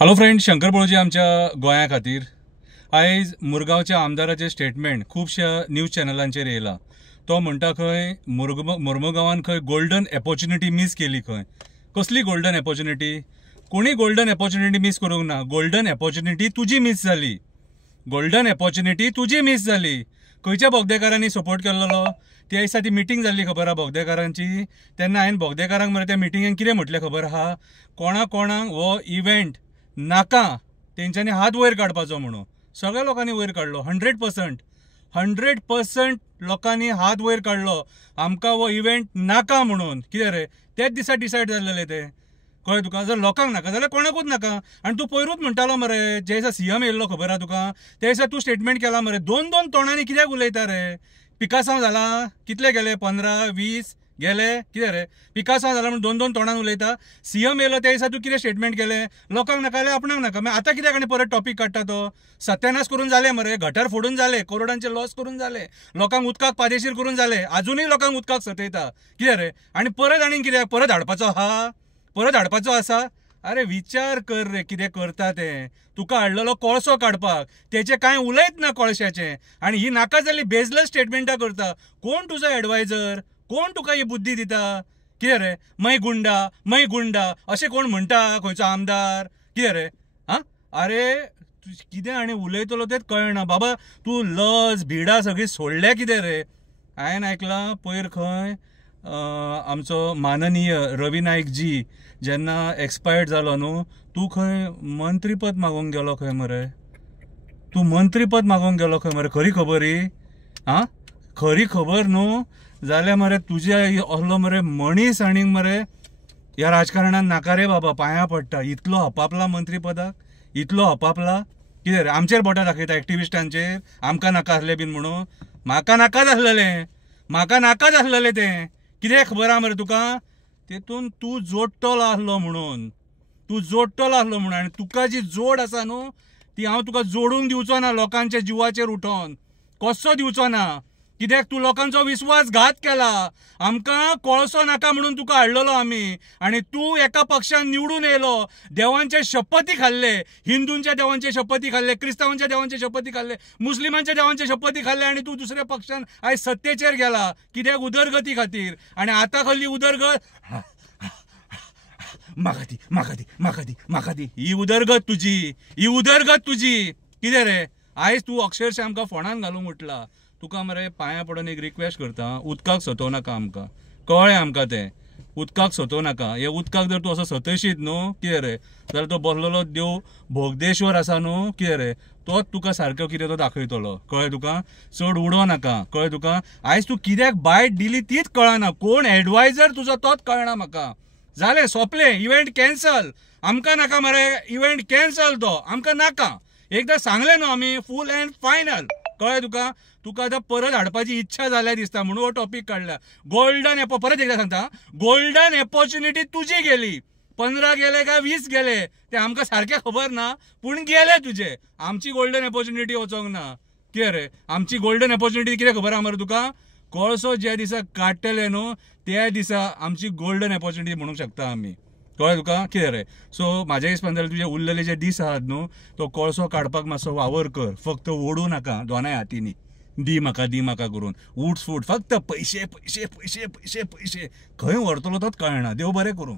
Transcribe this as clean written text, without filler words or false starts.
Hello friend, Shankar पळोवची आमच्या गोंया खातीर आयज मुरगांवच्या आमदाराचे स्टेटमेंट खुबशा न्यूज चॅनलांचेर येयला। तो म्हणटा खंय मुरमुगांवान खंय गोल्डन अपॉर्च्युनिटी मिस केली। खंय कसली गोल्डन अपॉर्च्युनिटी? कोणी गोल्डन अपॉर्च्युनिटी मिस करूंक ना। गोल्डन अपॉर्च्युनिटी तुजी मिस जाली। गोल्डन अपॉर्च्युनिटी तुजी मिस जाली। खंयच्या बोगदेकारांनी सपोर्ट केल्लो? त्या दिसा ती मिटींग जाल्ली खबर आहा बोगदेकारांची। तेन्ना हांवें बोगदेकारांक मरे त्या मिटिंगेक कितें म्हटलें खबर आहा? कोणाक हो इव्हेंट नाका तेंच्यांनी हात वयर काडपाचो म्हणून सगळ्या लोकांनी वयर काडलो। 100% लोकांनी हात वयर काडलो। आमकां हो इव्हेंट नाका म्हणून। कितें रे, तेच दिसा डिसायड जाल्लेले ते, कळ्ळें तुका? जर लोकांक नाका जाल्यार कोणाकूच नाका। आनी तूं पयरूच म्हणटालो मरे, जे दिसा सीएम येयल्लो खबर आहा तुका, त्या दिसा तूं स्टेटमेंट केला मरे। दोन तोंडांनी कित्याक उलयता रे? पिकासांव जाला, कितले गेले? 15-20 गेले। कितें रे, पिकासांव जाला म्हणून दोन तोंडान उलयता। सीएम येयलो त्या दिसा तूं कितें स्टेटमेंट केलें? लोकांक नाका जाल्यार आपणाक नाका। मागीर आतां कित्याक आनी परत टॉपीक काडटा तो? सत्यानाश करून जालें मरे, गटर फोडून जाले, करोडांचे लॉस करून जाले, लोकांक उदकाक पादेशीर करून जाले, अजूनय लोकांक उदकाक सतयता। कितें रे, आनी परत आनी कित्याक परत हाडपाचो आहा? परत हाडपाचो आसा? अरे विचार कर रे, कितें करता तें। तुका हाडलेलो कोळसो काडपाक, तेचे कांय उलयत ना कोळशाचें, आनी ही नाका जाल्ली बेजलेस स्टेटमेंटां करता। कोण तुजो एडवायझर? कोण तुका ही बुद्धी दिता? कितें रे, मै गुंडा अशें कोण म्हणटा? खंयचो आमदार? कितें रे, हा? अरे कितें आनी उलयतलो तेच कळना बाबा। तूं लज भिडा सगळी सोडल्या कितें रे? हांवें आयकलां पयर खंय आमचो माननीय रवी नाईक जी जेन्ना एक्सपायर्ड जालो न्हू, तूं खंय मंत्रीपद मागूंक गेलो खंय मरे। तूं मंत्रीपद मागूंक गेलो खंय मरे, खरी खबर ही? हा, खरी खबर न्हू जाल्यार मरे तुज्या असलो मरे मनीस आनीक मरे ह्या राजकारणान नाका रे बाबा। पांयां पडटा, इतलो अपापला मंत्रीपदाक, इतलो अपापला। कितें रे, आमचेर बोटां दाखयता एक्टिविस्टांचेर, आमकां नाका आसलें बीन म्हणून। म्हाका नाकाच आसलेलें तें। कितें खबर आहा मरे तुका? तेतून तूं जोडटलो आसलो म्हणून, आनी तुका जी जोड आसा न्हू ती हांव तुका जोडूंक दिवचो ना लोकांच्या जिवाचेर उठोन। कसो दिवचो ना? कित्याक तूं लोकांचो विश्वासघात केला। आमकां कोळसो नाका म्हणून तुका हाडलेलो आमी, आनी तूं एका पक्षान निवडून येयलो, देवांचे शपथी खाल्ले, हिंदूंच्या देवांचे शपथी खाल्ले, क्रिस्तावांच्या देवांचे शपथी खाल्ले, मुस्लिमांच्या देवांचे शपथी खाल्ले, आनी तूं दुसऱ्या पक्षान आयज सत्तेचेर गेला। कित्याक? उदरगती खातीर। आनी आतां खल्ली उदरगत म्हाका दी। ही उदरगत तुजी। कितें रे, आयज तूं अक्षरशः आमकां फोंडान घालूंक उठला। तुका मरे पांयां पडून एक रिक्वेस्ट करता, उदकाक सतोव नाका आमकां। कळ्ळें आमकां तें, उदकाक सतोव नाका। हे उदकाक जर तूं असो सतयशीत न्हू, कितें रे, जाल्यार तो बसलेलो देव बोगदेश्वर आसा न्हू, कितें रे, तोच तुका सारको कितें तो दाखयतलो। कळ्ळें तुका? चड उडो नाका। कळ्ळें तुका? आयज तूं कित्याक बायट दिली तीच कळना, कोण एडवायझर तुजो तोच कळना म्हाका। जालें, सोंपलें, इव्हेंट कॅन्सल। आमकां नाका मरे इव्हेंट कॅन्सल, तो आमकां नाका। एकदां सांगलें न्हू आमी, फूल एंड फायनल। कळ्ळें तुका? तुका आतां परत हाडपाची इच्छा जाल्या दिसता म्हणून हो टॉपीक काडला। परत एकदां सांगता, गोल्डन अपॉर्च्युनिटी तुजी गेली। 15 गेले काय 20 गेले ते आमकां सारकें खबर ना, पूण गेले तुजे। आमची गोल्डन अपॉर्च्युनिटी वचोंक ना। कितें रे, आमची गोल्डन अपॉर्च्युनिटी कितें खबर आहा मरे तुका? कोळसो ज्या दिसा काडटले न्हू त्या दिसा आमची गोल्डन अपॉर्च्युनिटी म्हणूंक शकता आमी। कळ्ळें तुका? कितें रे, सो म्हाज्या हिसपान जाल्यार तुजे उरलेले जे दीस आहात न्हू, तो कोळसो काडपाक मातसो वावर कर। फक्त ओडू नाका दोनाय हातींनी। दी म्हाका करून उठसूट, फक्त पैसे। खंय व्हरतलो तोच कळना। देव बरें करूं।